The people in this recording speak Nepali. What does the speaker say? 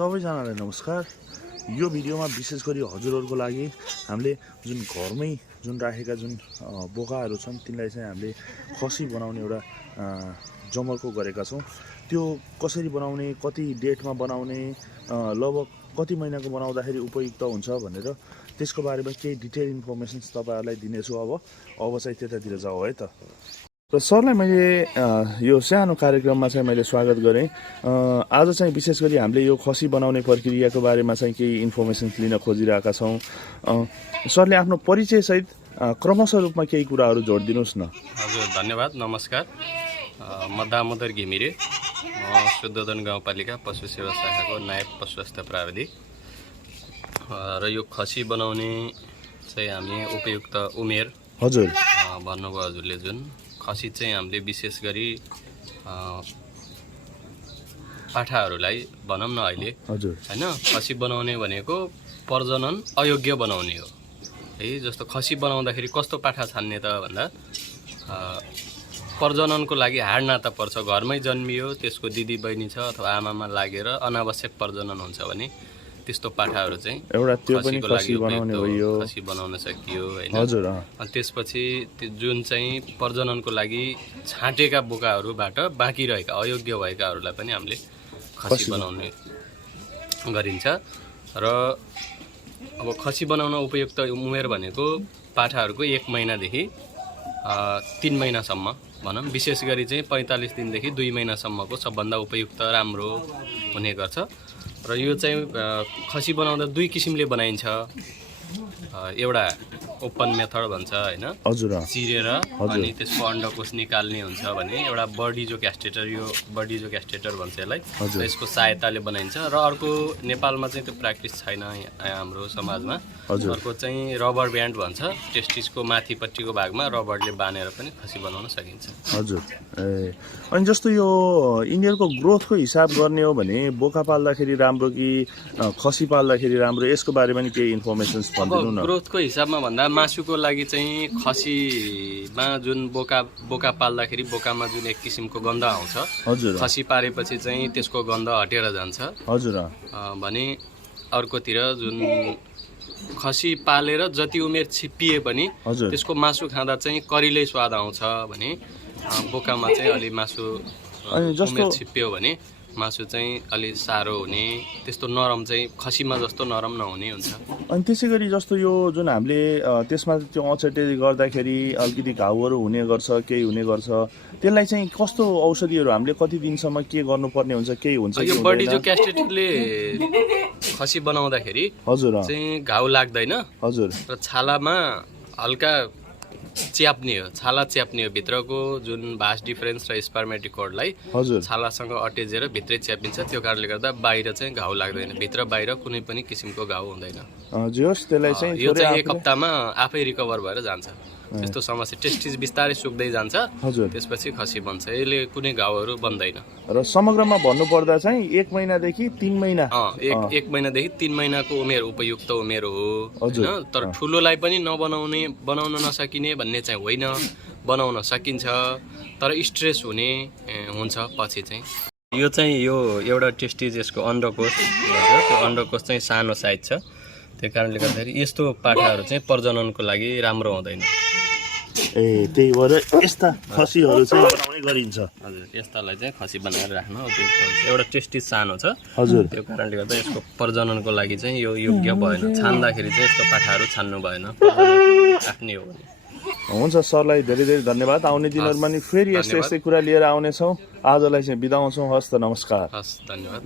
सबैजनालाई नमस्कार। यो भिडियोमा विशेष गरी हजुरहरुको लागि हामीले जुन घरमै जुन राखेका जुन बोकाहरू छन् तिनलाई चाहिँ हामीले खसी बनाउने एउटा जमर्को गरेका छौं। त्यो कसरी बनाउने, कति डेटमा बनाउने, लगभग कति महिनाको बनाउँदाखेरि उपयुक्त हुन्छ भनेर त्यसको बारेमा केही डिटेल इन्फर्मेसन तपाईहरुलाई दिनेछु। अब चाहिँ त्यतातिर जाऊ है त। र सरलाई मैले यो सानो कार्यक्रममा चाहिँ मैले स्वागत गरेँ। आज चाहिँ विशेष गरी हामीले यो खसी बनाउने प्रक्रियाको बारेमा चाहिँ केही इन्फर्मेसन लिन खोजिरहेका छौँ। सरले आफ्नो परिचय सहित क्रमशः रूपमा केही कुराहरू जोडिदिनुस् न। हजुर, धन्यवाद। नमस्कार। म दामोदर घिमिरे, म शुद्धोदन गाउँपालिका पशु सेवा शाखाको नायब पशु स्वास्थ्य प्राविधिक। र यो खसी बनाउने चाहिँ हामी उपयुक्त उमेर हजुर भन्नुभयो हजुरले। जुन खसी चाहिँ हामीले विशेष गरी पाठाहरूलाई भनौँ न अहिले हजुर हैन, खसी बनाउने भनेको प्रजनन अयोग्य बनाउने हो है। जस्तो खसी बनाउँदाखेरि कस्तो पाठा छान्ने त भन्दा प्रजननको लागि हाड नाता पर्छ, घरमै जन्मियो, त्यसको दिदी बहिनी छ अथवा आमामा लागेर अनावश्यक प्रजनन हुन्छ भने त्यस्तो पाठाहरू चाहिँ एउटा त्यो पनि खसीको लागि बनाउने भयो, खसी बनाउन सकियो हैन। हजुर। अनि त्यसपछि त्यो जुन चाहिँ प्रजननको लागि छाँटेका बोकाहरूबाट बाँकी रहेका अयोग्य भएकाहरूलाई पनि हामीले खसी बनाउने गरिन्छ। र अब खसी बनाउन उपयुक्त उमेर भनेको पाठाहरूको 1 महिनादेखि 3 महिनासम्म भनौँ। विशेष गरी चाहिँ 45 दिनदेखि 2 महिनासम्मको सबभन्दा उपयुक्त राम्रो हुने गर्छ। र यो चाहिँ खसी बनाउँदा 2 किसिमले बनाइन्छ। एउटा ओपन मेथड भन्छ हैन, हजुर, चिरेर अनि त्यसको अण्डकोष निकाल्ने हुन्छ भने, एउटा बर्डिजो क्यास्टेटर, यो बर्डिजो क्यास्टेटर भन्छ यसलाई, यसको सहायताले बनाइन्छ। र अर्को नेपालमा चाहिँ त्यो प्र्याक्टिस छैन हाम्रो समाजमा। अर्को चाहिँ रबर ब्यान्ड भन्छ, टेस्टिसको माथिपट्टिको भागमा रबरले बाँधेर पनि खसी बनाउन सकिन्छ। हजुर। अनि जस्तो यो यिनीहरूको ग्रोथको हिसाब गर्ने हो भने बोका पाल्दाखेरि राम्रो कि खसी पाल्दाखेरि राम्रो, यसको बारेमा नि केही इन्फर्मेसन भनिदिनु न। ग्रोथको हिसाबमा भन्दा मासुको लागि चाहिँ खसीमा जुन बोका पाल्दाखेरि बोकामा जुन एक किसिमको गन्ध आउँछ, हजुर, खसी पारेपछि चाहिँ त्यसको गन्ध हटेर जान्छ। हजुर। भने अर्कोतिर जुन खसी पालेर जति उमेर छिप्पिए पनि त्यसको मासु खाँदा चाहिँ करिलै स्वाद आउँछ भने बोकामा चाहिँ अलि मासु उमेर छिप्पियो भने मासु चाहिँ अलि साह्रो हुने, त्यस्तो नरम चाहिँ खसीमा जस्तो नरम नहुने हुन्छ। अनि त्यसै गरी जस्तो यो जुन हामीले त्यसमा त्यो अचेटे गर्दाखेरि अलिकति घाउहरू हुने गर्छ, केही हुने गर्छ, त्यसलाई चाहिँ कस्तो औषधिहरू हामीले कति दिनसम्म के गर्नुपर्ने हुन्छ, केही हुन्छ? यो बर्डिजो क्यास्टेटले खसी बनाउँदाखेरि हजुर चाहिँ घाउ लाग्दैन। हजुर। र छालामा हल्का च्याप्ने हो, छाला च्याप्ने हो। भित्रको जुन भास डिफरेन्स र स्पर्मेटिकोडलाई छालासँग अटेजेर भित्रै च्यापिन्छ। त्यो कारणले गर्दा बाहिर चाहिँ घाउ लाग्दैन, भित्र बाहिर कुनै पनि किसिमको घाउ हुँदैन। यो चाहिँ 1 हप्तामा आफै रिकभर भएर जान्छ। त्यस्तो समस्या टेस्टिस बिस्तारै सुक्दै जान्छ, त्यसपछि खसी बन्छ। यसले कुनै घाउहरू बन्दैन। र समग्रमा भन्नुपर्दा चाहिँ 1 महिनादेखि 3 महिना, 1 महिनादेखि 3 महिनाको उमेर उपयुक्त उमेर हो हैन। तर ठुलोलाई पनि बनाउन नसकिने भन्ने चाहिँ होइन, बनाउन सकिन्छ, तर स्ट्रेस हुन्छ पछि चाहिँ। यो चाहिँ यो एउटा टेस्टिस, यसको अण्डकोष भन्छ, त्यो अण्डकोष चाहिँ सानो साइज छ। त्यो कारणले गर्दाखेरि यस्तो पाठाहरू चाहिँ प्रजननको लागि राम्रो हुँदैन। त्यही भएर यस्ता खसीहरू चाहिँ बनाउने गरिन्छ। हजुर, यस्तालाई चाहिँ खसी बनाएर राख्नु एउटा टेस्टिस सानो छ। हजुर। त्यो कारणले गर्दा यसको प्रजननको लागि चाहिँ यो योग्य भएन। छान्दाखेरि चाहिँ यस्तो पाठाहरू छान्नु भएन, आफ्नै हो भने। हुन्छ, सरलाई धेरै धेरै धन्यवाद। आउने दिनहरूमा नि फेरि यस्तै कुरा लिएर आउनेछौँ। आजलाई चाहिँ बिदा हुन्छौँ। हस् त, नमस्कार। हस्, धन्यवाद।